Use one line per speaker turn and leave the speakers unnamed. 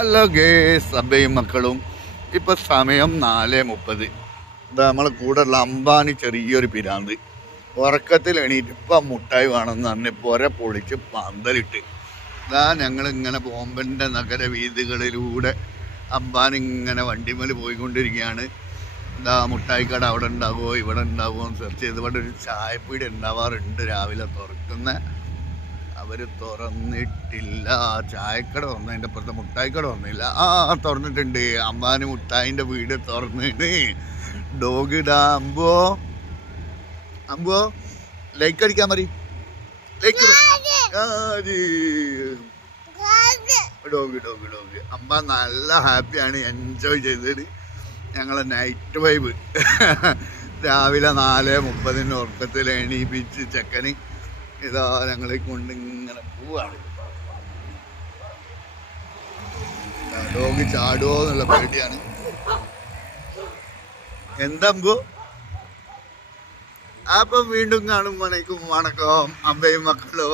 Hello guys അബയും മക്കളും. ഇപ്പൊ സമയം നാല് മുപ്പത്. ഇതാ നമ്മളെ കൂടെ ഉള്ള അമ്പാനി ചെറിയൊരു പിരാന്ത്. ഉറക്കത്തിൽ എണീറ്റ് ഇപ്പം മുട്ടായി വേണമെന്ന് പറഞ്ഞ് പുര പൊളിച്ച് പന്തലിട്ട്. ഇതാ ഞങ്ങൾ ഇങ്ങനെ ബോംബന്റെ നഗര വീതികളിലൂടെ അമ്പാൻ ഇങ്ങനെ വണ്ടിമേൽ പോയിക്കൊണ്ടിരിക്കുകയാണ്. ഇതാ മുട്ടായിക്കട അവിടെ ഉണ്ടാവോ ഇവിടെ എന്ന് സെർച്ച് ചെയ്ത് ഇവിടെ ഒരു ചായപ്പീടി ഉണ്ടാവാറുണ്ട് രാവിലെ തുറക്കുന്ന അവർ തുറന്നിട്ടില്ല. ചായക്കട തുറന്നു അതിന്റെ അപ്പുറത്തെ മുട്ടായിക്കട തുറന്നില്ല. ആ തുറന്നിട്ടുണ്ട്. അമ്മാന് മുട്ടായിന്റെ വീട് തുറന്നിട്ട് ഡോഗ് ഇടാ അമ്പോ. അമ്പോ ലൈക്ക് അടിക്കാൻ മതി ലൈക്ക് ഡോഗ് ഡോഗ് ഡോഗ്. അമ്മ നല്ല ഹാപ്പിയാണ് എൻജോയ് ചെയ്തത്. ഞങ്ങളെ നൈറ്റ് വൈബ്. രാവിലെ നാല് മുപ്പതിന് ഉറക്കത്തിൽ എണീപ്പിച്ച് ചെക്കന്. ഇതാ ഞങ്ങളെ കൊണ്ട് ഇങ്ങനെ പോവാണ് ഡോഗ് ചാടുവോ എന്നുള്ള പേടിയാണ്. എന്തമ്പു അപ്പം വീണ്ടും കാണും. മണിക്കും വണക്കം. അമ്പയും മക്കളോ.